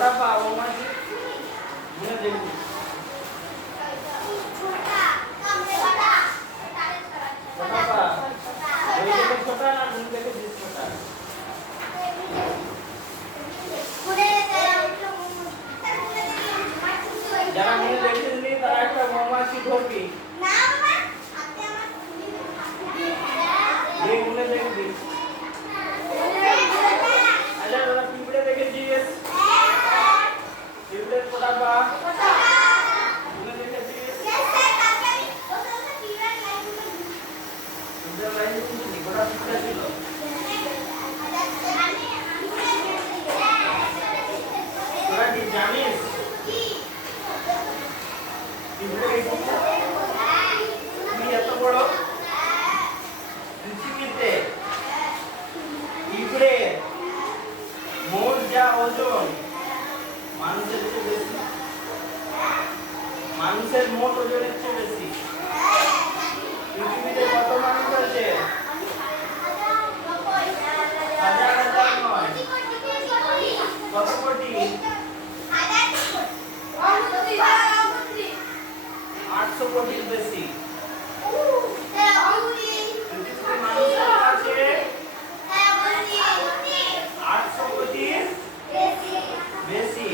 কটা পা মৌমাছি মনে দেখবি কটা পা ওই দেখে ছোটা না মনে দেখে দিস ছোটা যারা মনে দেখেননি তারা একটা মৌমাছি ধরবি না বাবা আপনি আমার এই মনে দেখবি আচ্ছা তোরা পিঁপড়ে দেখেছিস পিঁপড়ের কটা পা মনে দেখেছিস পিঁপড়ে লাইন শুনছিস কটা পিঁপড়ে ছিল তোরা কি জানিস এত বড় পৃথিবীতে পিঁপড়ে মোট যা ওজন মানুষের চেয়ে বেশি মানুষের মোট ওজনের চেয়ে বেশি পৃথিবীতে কত মানুষ আছে হাজার হাজার নয় কত কোটি 800 কোটির বেশি পৃথিবীতে মানুষের কাছে 800 কোটির বেশি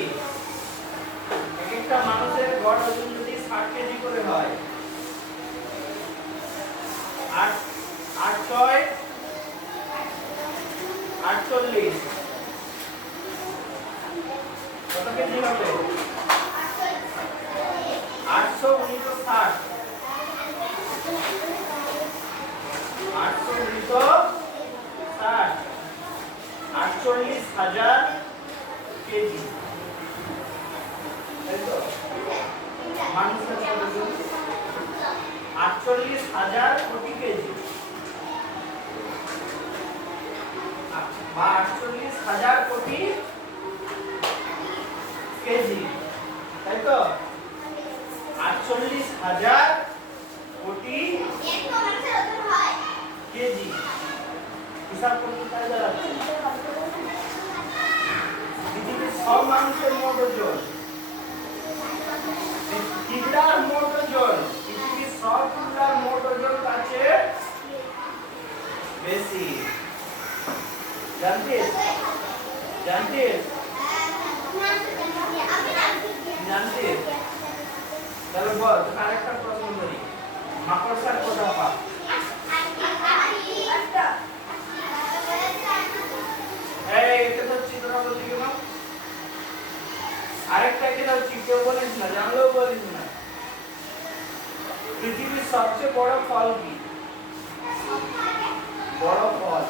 এক একটা মানুষের গড় ওজন যদি 60 কেজি করে হয় 8 6 48 কত কেজি হবে 800 × 60 800 × 60 48,000 কেজি তাই তো মানুষের ওজন 48,000 কোটি কেজি বা 48,000 কোটি কেজি তাই তো 48,000 কোটি কেজি হিসাব করতে তাই দাঁড়াচ্ছে পৃথিবীর সব মানুষের মোট ওজন পিঁপড়ার মোট ওজন পৃথিবীর সব পিঁপড়ার মোট ওজন কাছে বেশি জানতিস জানতিস জানতিস তাহলে বল আরেকটা প্রশ্ন করি মাকড়সার কটা পা এই এটা তো চিত্র বললি কেন আরেকটা কি দাও কেউ বলিস না জানলেও বলিস না পৃথিবীর সবচেয়ে বড় ফল কি বড় ফল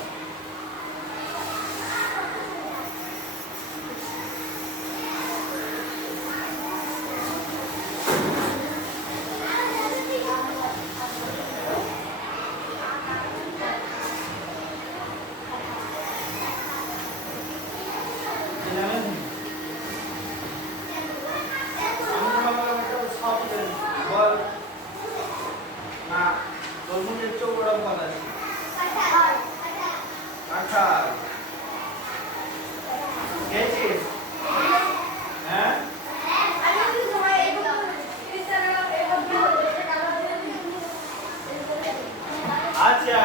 আচ্ছা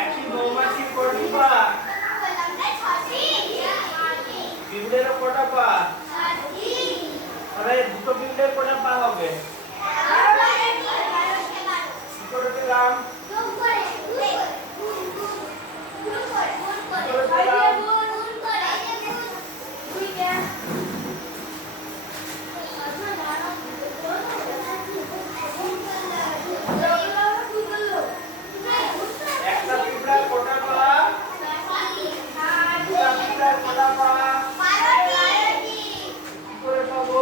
একটি মৌমাছি কটি পা পিঁপড়ের কটা পা তাহলে দুটো পিঁপড়ের কটা পা হবে কি করে পেলাম একটা পিঁপড়ার কটা পা দুটা পিঁপড়ার কটা পা কি করে পাবো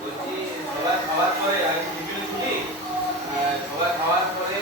বলছি সবাই খাওয়ার পরে আমি টিফিন খুলি সবাই খাওয়ার পরে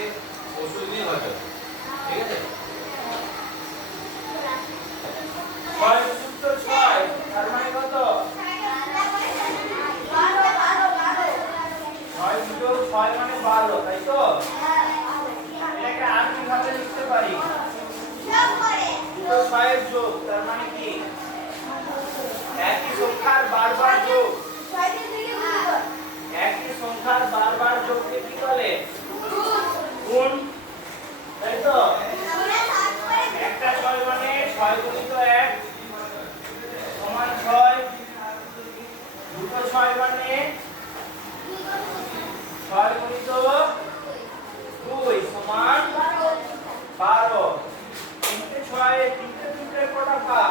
তিনটে ছয়, তিনটে তিনটে কটা পা?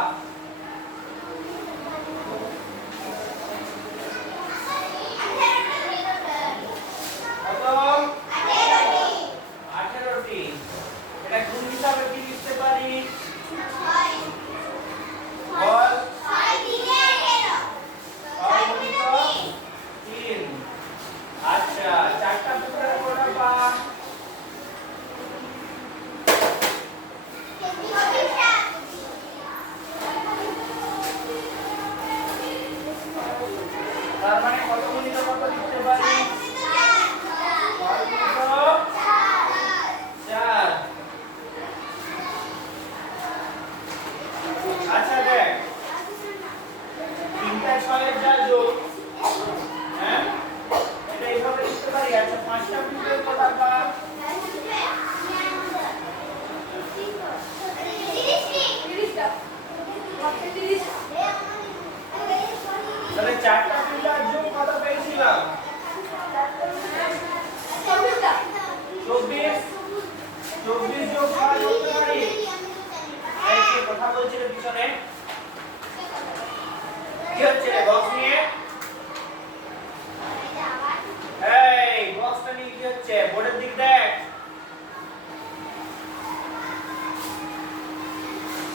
কত? 18টি। এটা গুণ হিসাবে কি লিখতে পারি? বল। 3। আচ্ছা, চারটা পিঁপড়ের কটা পা? তার মানে কত গুণিত কত লিখতে পারি? 4। আচ্ছা দেখ, 3টা 6-এর যা যোগ, হ্যাঁ, এটা এইভাবে লিখতে পারি। আচ্ছা, 5টা পিঁপড়ের কটা পা? তাহলে 4টা পিঁপড়ার যোগ কত পেয়েছিলাম? 24। 24 যোগ 6 করতে পারি? এই কে কথা বলছিল পিছনে? কি হচ্ছে রে বক্স নিয়ে? এই বক্সটা নিয়ে কি হচ্ছে? বোর্ডের দিক দেখ।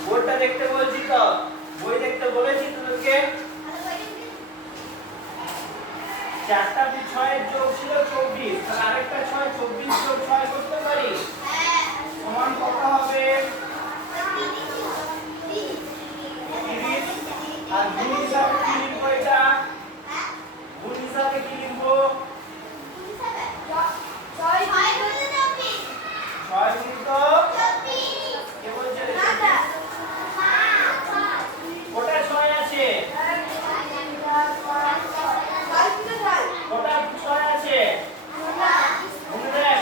বোর্ডটা দেখতে বলছি তো, বই দেখতে বলেছি তোদেরকে। 4টা 6-এর যোগ ছিল 24, তাহলে আরেকটা 6, 24 যোগ 6 করতে পারি? সমান কত হবে? 30। আর গুণ হিসাবে কি লিখবো এটা? গুণ হিসাবে কি লিখবো? 6 গুণিত কে বলছে রে? ওটা 6 আছে। ওটা 6 আছে। গুণ দেখ।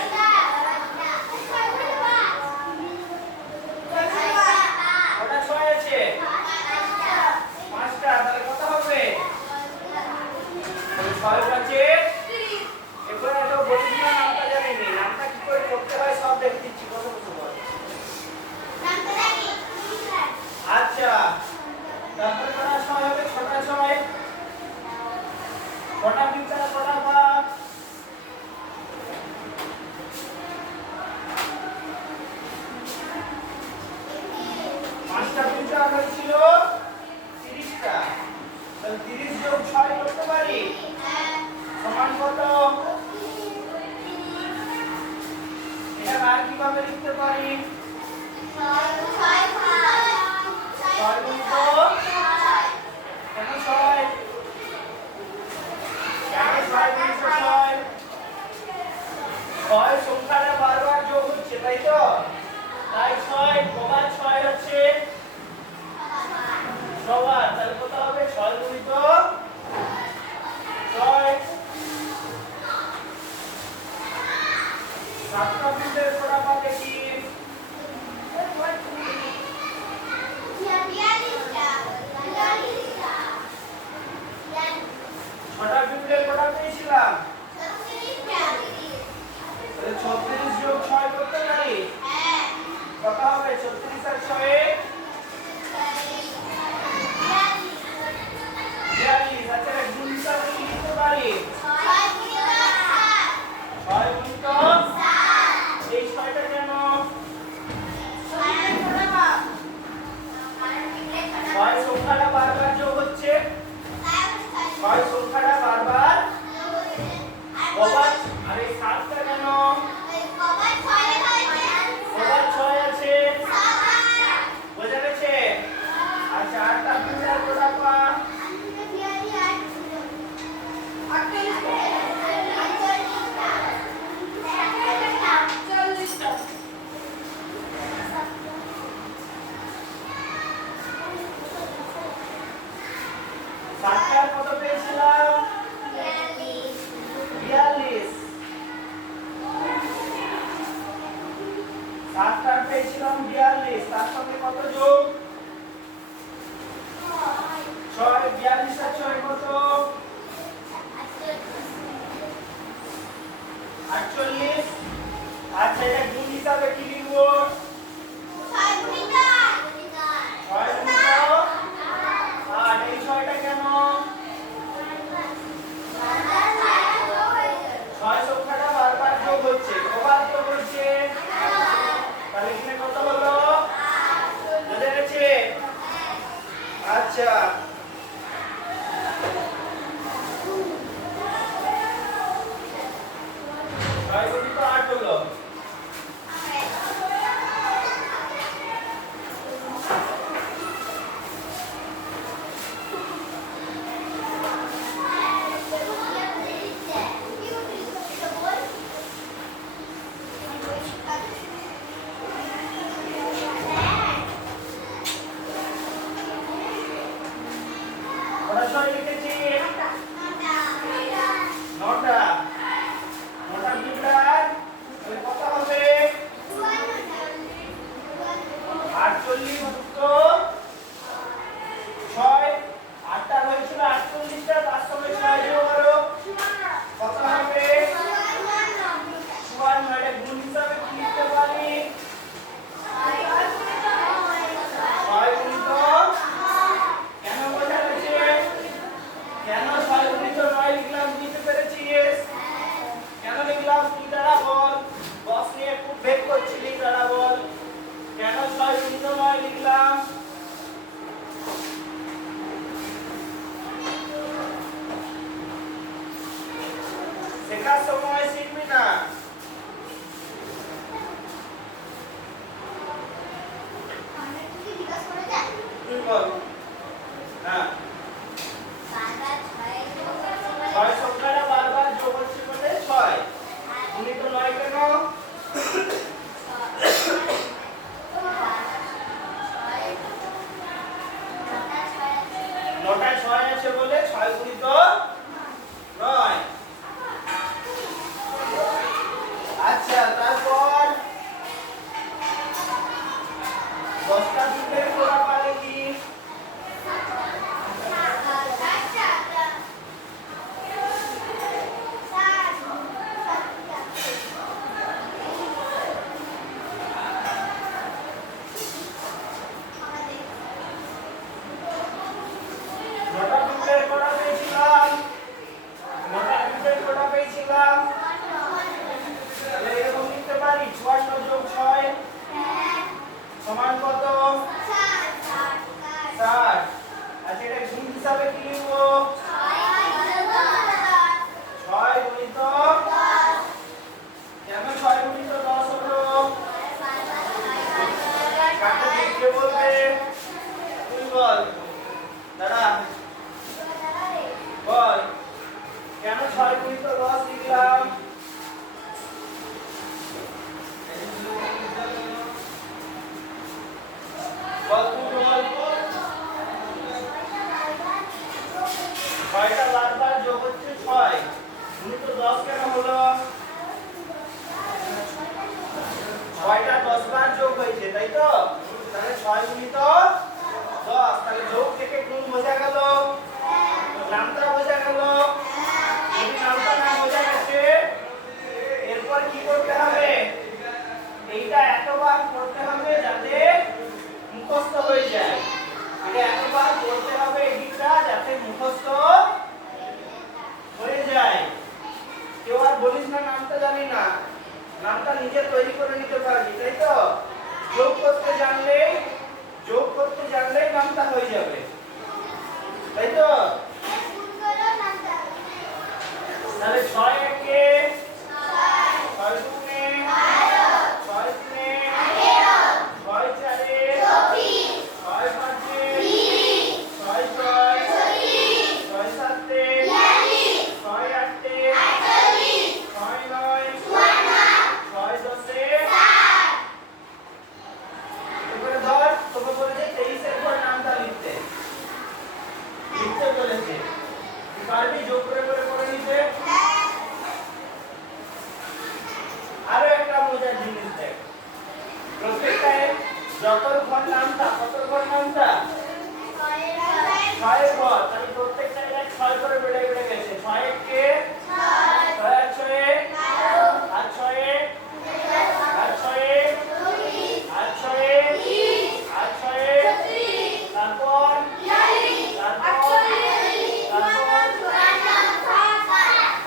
এখানে কত হলো? বোঝা গেছে? আচ্ছা, ছয় গুণিত 8 হলো। কটা ছয় লিখেছি? 9টা। 9টা দুটার কত হবে? 48 যুক্ত 6। 8টা হয়েছিল 48টা, তার সঙ্গে 6 যোগ করো। কত হবে? 54। এটা গুণ হিসাবে কি লিখতে পারি? 6 গুণিত, কেন বোঝা গেছে? কেন 6 গুণিত 9 লিখলাম বুঝতে পেরেছিস? কেন লিখলাম কি দ্বারা বল? বস নিয়ে খুব বেগ করছিলি দ্বারা বল। কেন 6 গুণিত 9 লিখলাম? শেখার সময় শিখবি না। তুই বল। হ্যাঁ, 6 সংখ্যাটা বারবার যোগ হচ্ছে বলে 6 গুণিত 9 কেন? 9টা 6 আছে বলে 6 গুণিত 9। আচ্ছা, তারপর 10টা দুধের কোড়া পারে কি? 9টা দুধের কোড়া পেয়েছিলাম। 9টা দুধের কোড়া পেয়েছিলাম। তাহলে এরকম লিখতে পারি 54 যোগ 6 সমান কত? 60। আচ্ছা, এটা গুণ হিসাবে কি লিখবো? 6 গুণিত, কেন 6 গুণিত 10 হলো? কাকে দেখতে বলবে? তুই বল। দাঁড়া, বল কেন 6 গুণিত 10 লিখলাম? বল তুই বল। 6টা বারবার যোগ হচ্ছে 6 গুণিত 10 কেন হলো? 6টা 10 বার যোগ হয়েছে, তাই তো? তাহলে 6 গুণিত 10। তাহলে যোগ থেকে গুণ বোঝা গেল, নামটা বোঝা গেল। যদি নামটা না বোঝা গেছে, এরপর কি করতে হবে? এইটা এতবার করতে হবে যাতে মুখস্থ হয়ে যায়। এটা এতবার করতে হবে এইটা যাতে মুখস্থ হয়ে যায়। কেউ আর বলিস না নামটা জানি না, নামটা নিজে তৈরি করে নিতে পারবি, তাই তো? যোগ করতে জানলেই নামটা হয়ে যাবে, তাই তো? তাহলে 6 একে 6 দুগুণে 6 তিনে 6 চারে 6 পাঁচে 6 ছয় 6 সাতে 6 আটে 6 নয় 6 দশে। এবারে ধর তোকে বলেছে 23 এর পর নামটা লিখতে বলেছে। তুই পারবি যোগ করে করে করে নিতে? আরো একটা মজার জিনিস দেখ, প্রত্যেকটায় যত ঘর নামটা কত ঘর নামটা 6 ঘর। তাহলে প্রত্যেকটায় 6 করে বেড়ে বেড়ে গেছে। 6 একে 6 6 8 6 8 6 8 6 8 6 তারপর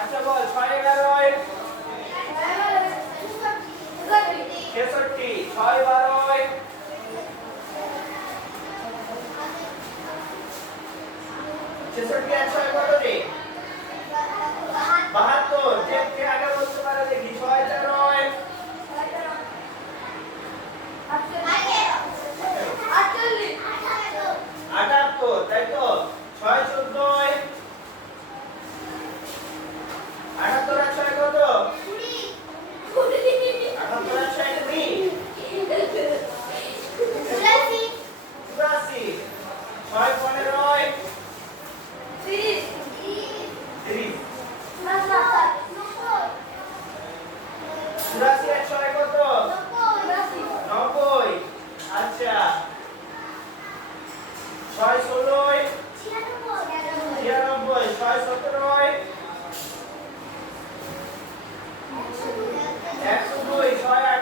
আচ্ছা বল 6 11 63 6 12 ছেষট্টি আর ছয় কত রে? 72। কে আগে বলতে পারে দেখি? 6 4 78, তাই তো? 6 14 78 আর 6 কত? 78 আর 6 20। 84। 6 15 30। 84 আর 6 কত? 90। আচ্ছা 6 16 96। 6 17 102। 6 18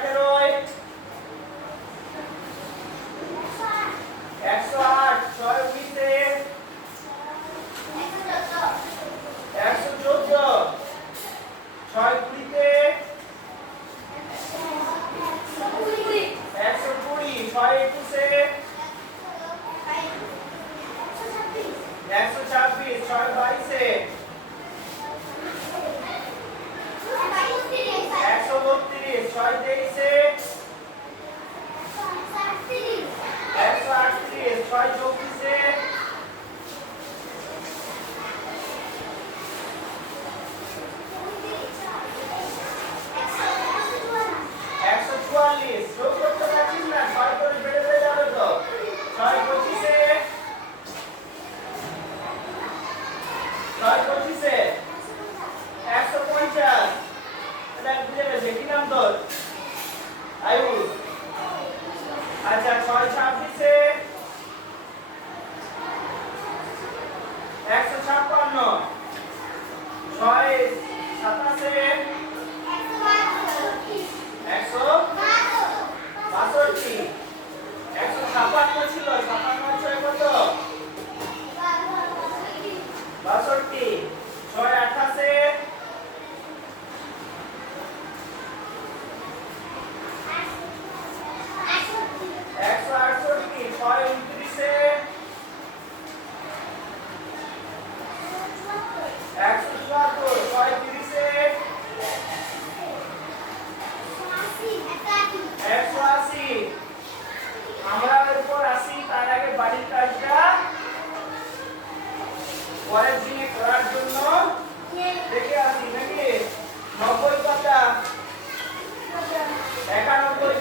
108। 6 19 114। 6 20 120। 6 21 126। 6 22 132। 6 23 138। 6 24 144। যোগ করতে পারছিস না? 6 করে বেড়ে বেড়ে যাবে তো। 6 25 6 25 150। এটা বুঝে গেছে কি নাম তোর? আয়ুষ। আচ্ছা 6 26 156। 6 27 162। 156 ছিল। 56 6 কত? 62। 6 28 168। 6 29 174। 6 30 180। আমরা এরপর আসি, তার আগে বাড়ির কাজটা পরের দিনে করার জন্য দেখে আসি নাকি? 90 পাতা 91